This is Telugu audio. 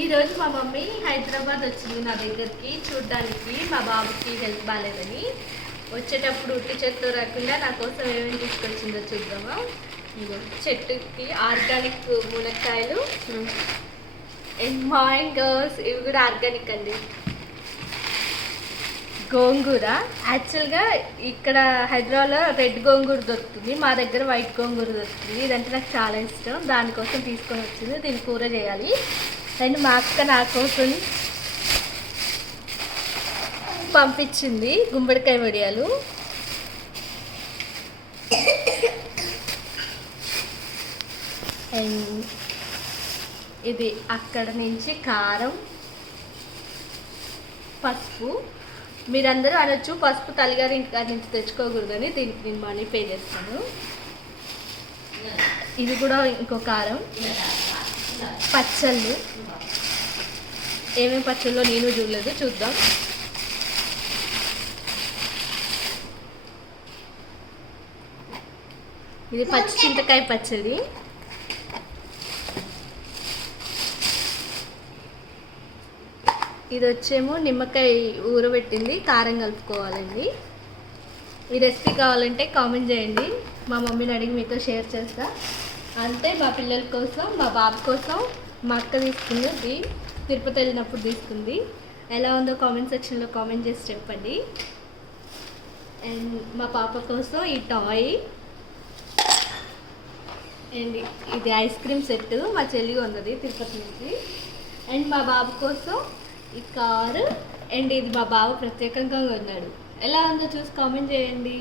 ఈరోజు మా మమ్మీ హైదరాబాద్ వచ్చింది నా దగ్గరికి చూడడానికి. మా బాబుకి హెల్త్ బాగాలేదని వచ్చేటప్పుడు ఉట్టి చేత్తో రాకుండా నా కోసం ఏమేమి తీసుకొచ్చిందో చూద్దామా. చెట్టుకి ఆర్గానిక్ మునక్కాయలు అండ్ మ్యాంగోస్, ఇవి కూడా ఆర్గానిక్ అండి. గోంగూర, యాక్చువల్గా ఇక్కడ హైదరాబాద్లో రెడ్ గోంగూర దొరుకుతుంది, మా దగ్గర వైట్ గోంగూర దొరుకుతుంది. ఇదంటే నాకు చాలా ఇష్టం, దానికోసం తీసుకొని వచ్చింది. దీన్ని కూర చేయాలి. అండ్ మా అక్క నా కోసం పంపించింది గుమ్మడికాయ వడియాలు. అండ్ ఇది అక్కడ నుంచి కారం, పసుపు. మీరందరూ అనొచ్చు పసుపు తల్లిగారి ఇంటికాడ నుంచి తెచ్చుకోకూడదని, దీనికి నేను మనీ పే చేస్తాను. ఇది కూడా ఇంకో కారం. పచ్చళ్ళు, ఏమేమి పచ్చళ్ళో నేను చూడలేదు, చూద్దాం. ఇది పచ్చి చింతకాయ పచ్చడి. ఇది వచ్చేమో నిమ్మకాయ ఊరబెట్టింది, కారం కలుపుకోవాలండి. ఈ రెసిపీ కావాలంటే కామెంట్ చేయండి, మా మమ్మీని అడిగి మీతో షేర్ చేస్తా. అంతే, మా పిల్లల కోసం, మా బాబు కోసం మా అక్క తీసుకుంది, తిరుపతి వెళ్ళినప్పుడు తీసుకుంది. ఎలా ఉందో కామెంట్ సెక్షన్లో కామెంట్ చేసి చెప్పండి. అండ్ మా పాప కోసం ఈ టాయ్, అండ్ ఇది ఐస్ క్రీమ్ సెట్ మా చెల్లి ఉన్నది తిరుపతి నుంచి. అండ్ మా బాబు కోసం ఈ కారు, అండ్ ఇది మా బాబు ప్రత్యేకంగా ఉన్నాడు. ఎలా ఉందో చూసి కామెంట్ చేయండి.